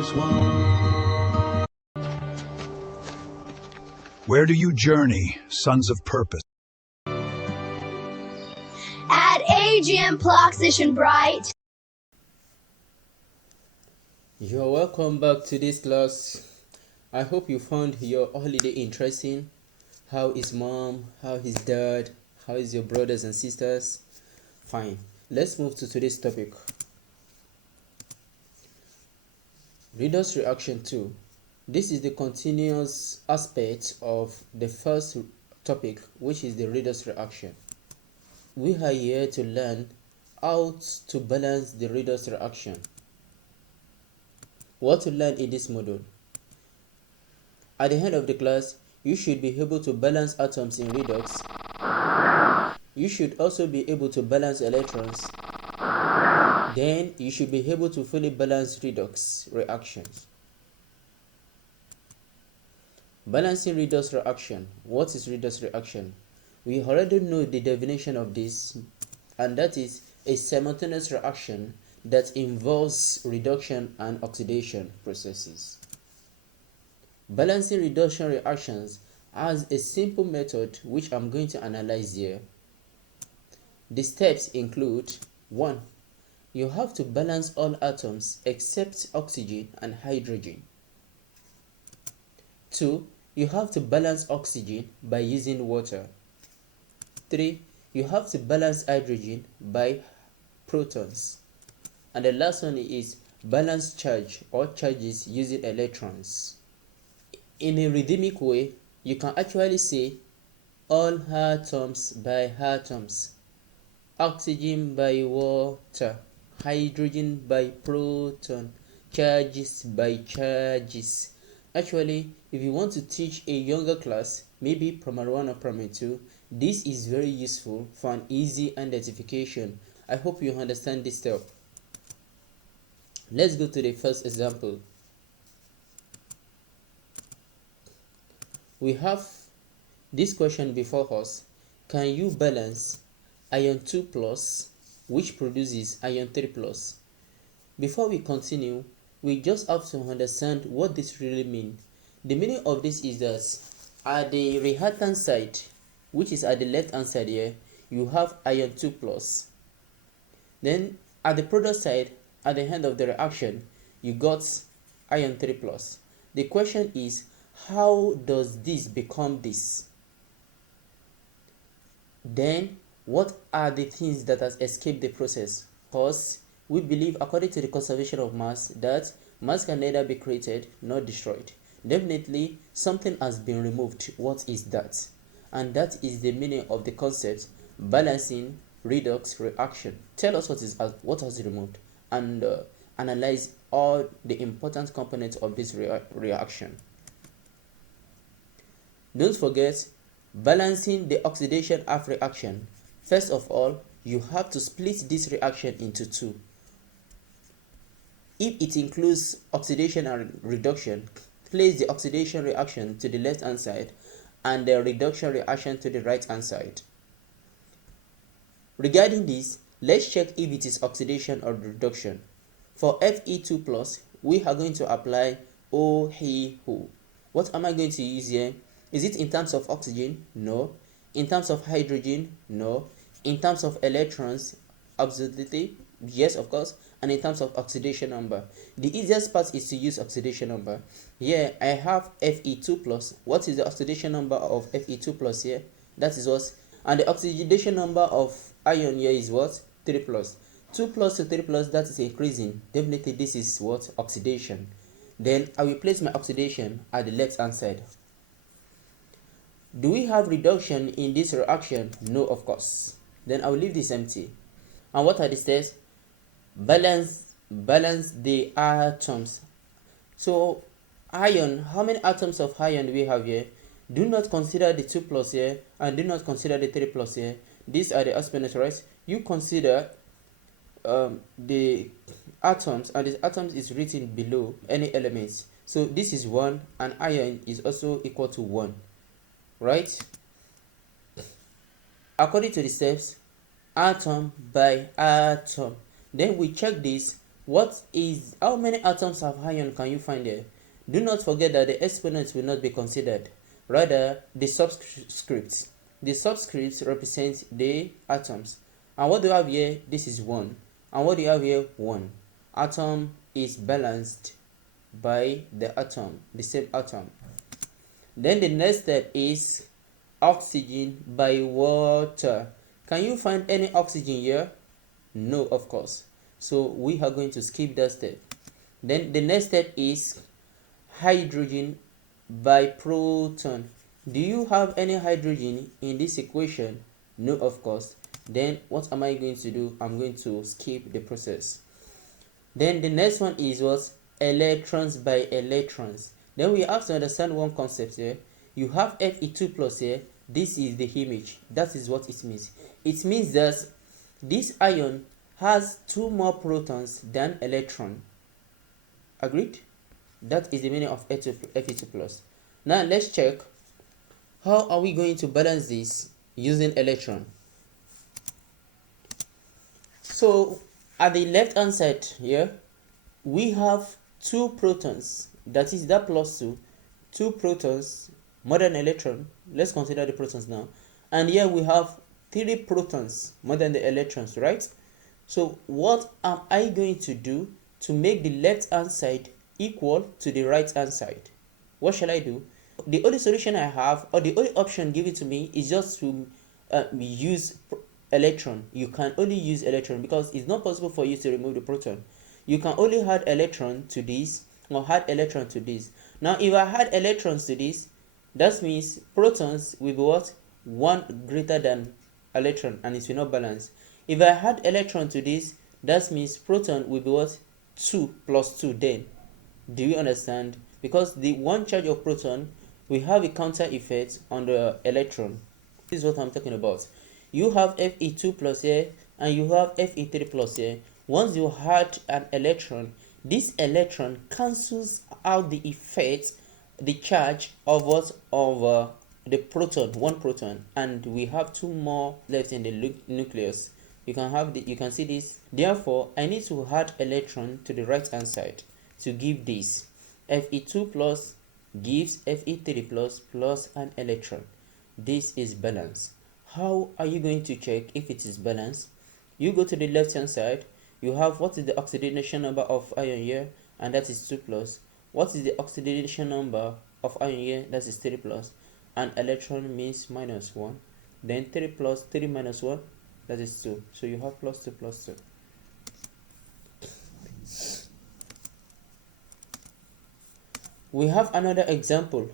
focus one. Where do you journey, sons of purpose? At AGM Ploxation Bright. You're welcome back to this class. I hope you found your holiday interesting. How is mom? How is dad? How is your brothers and sisters? Fine. Let's move to today's topic. Redox reaction 2. This is the continuous aspect of the first topic, which is the redox reaction. We are here to learn how to balance the redox reaction. What to learn in this module? At the end of the class, you should be able to balance atoms in redox. You should also be able to balance electrons. Then you should be able to fully balance redox reactions. Balancing redox reaction. What is redox reaction? We already know the definition of this, and that is a simultaneous reaction that involves reduction and oxidation processes. Balancing reduction reactions has a simple method which I'm going to analyze here. The steps include: 1. You have to balance all atoms except oxygen and hydrogen. 2. You have to balance oxygen by using water. 3. You have to balance hydrogen by protons. And the last one is balance charge or charges using electrons. In a rhythmic way, you can actually say all atoms by atoms, oxygen by water, hydrogen by proton, charges by charges. Actually, if you want to teach a younger class, maybe primary 1 or primary 2, this is very useful for an easy identification. I hope you understand this step. Let's go to the first example. We have this question before us. Can you balance ion 2 plus, which produces ion 3 plus? Before we continue, we just have to understand what this really means. The meaning of this is that at the reactant side, which is at the left hand side here, you have ion 2 plus. Then at the product side, at the end of the reaction, you got ion 3 plus. The question is, how does this become this? Then what are the things that has escaped the process? Because we believe, according to the conservation of mass, that mass can neither be created nor destroyed. Definitely something has been removed. What is that? And that is the meaning of the concept balancing redox reaction. Tell us what has removed, and analyze all the important components of this reaction. Don't forget, balancing the oxidation half reaction. First of all, you have to split this reaction into two. If it includes oxidation and reduction, place the oxidation reaction to the left hand side and the reduction reaction to the right hand side. Regarding this, let's check if it is oxidation or reduction. For Fe2+, we are going to apply OHO. What am I going to use here? Is it in terms of oxygen? No. In terms of hydrogen? No. In terms of electrons? Absolutely. Yes, of course. And in terms of oxidation number, the easiest part is to use oxidation number. Here I have Fe2+. What is the oxidation number of Fe2+ here? That is what. And the oxidation number of ion here is what? 3+. 2 plus to 3 plus, that is increasing. Definitely this is what? Oxidation. Then I will place my oxidation at the left hand side. Do we have reduction in this reaction? No, of course. Then I will leave this empty. And what are the steps? Balance the atoms. So ion, how many atoms of ion do we have here? Do not consider the 2 plus here, and do not consider the 3 plus here. These are the exponents, right? You consider the atoms, and the atoms is written below any elements. So this is 1, and ion is also equal to 1, right? According to the steps, atom by atom. Then we check this how many atoms of iron can you find there? Do not forget that the exponents will not be considered, rather the subscripts. The subscripts represent the atoms. And what do you have here? This is 1. And what do you have here? 1. Atom is balanced by the atom, the same atom. Then the next step is oxygen by water. Can you find any oxygen here? No, of course. So we are going to skip that step. Then the next step is hydrogen by proton. Do you have any hydrogen in this equation? No, of course. Then what am I going to do? I'm going to skip the process. Then the next one is what? Electrons by electrons. Then we have to understand one concept here. You have Fe2 plus here. This is the image. That is what it means. It means that this ion has 2 more protons than electron. Agreed? That is the meaning of Fe2 plus. Now let's check how are we going to balance this using electron. So at the left hand side here, we have 2 protons, that is that plus 2 protons more than electron. Let's consider the protons now. And here we have 3 protons more than the electrons, right? So what am I going to do to make the left hand side equal to the right hand side? What shall I do? The only solution I have, or the only option given to me, is just to use electron. You can only use electron because it's not possible for you to remove the proton. You can only add electron to this or add electron to this. Now if I add electrons to this, that means protons will be what? 1 greater than electron, and it will not balance. If I add electron to this, that means proton will be what? 2 plus 2 then. Do you understand? Because the 1 charge of proton will have a counter effect on the electron. This is what I'm talking about. You have Fe2 plus here and you have Fe3 plus here. Once you add an electron, this electron cancels out the effect, the charge of what? Of the proton, 1 proton, and we have 2 more left in the nucleus. You can see this. Therefore, I need to add electron to the right hand side to give this. Fe2 plus gives Fe3 plus an electron. This is balance. How are you going to check if it is balanced? You go to the left hand side. You have what is the oxidation number of ion here, and that is 2 plus. What is the oxidation number of ion here? That is 3 plus. And electron means minus 1. Then 3 plus 3 minus 1, that is 2. So you have plus 2 plus 2. We have another example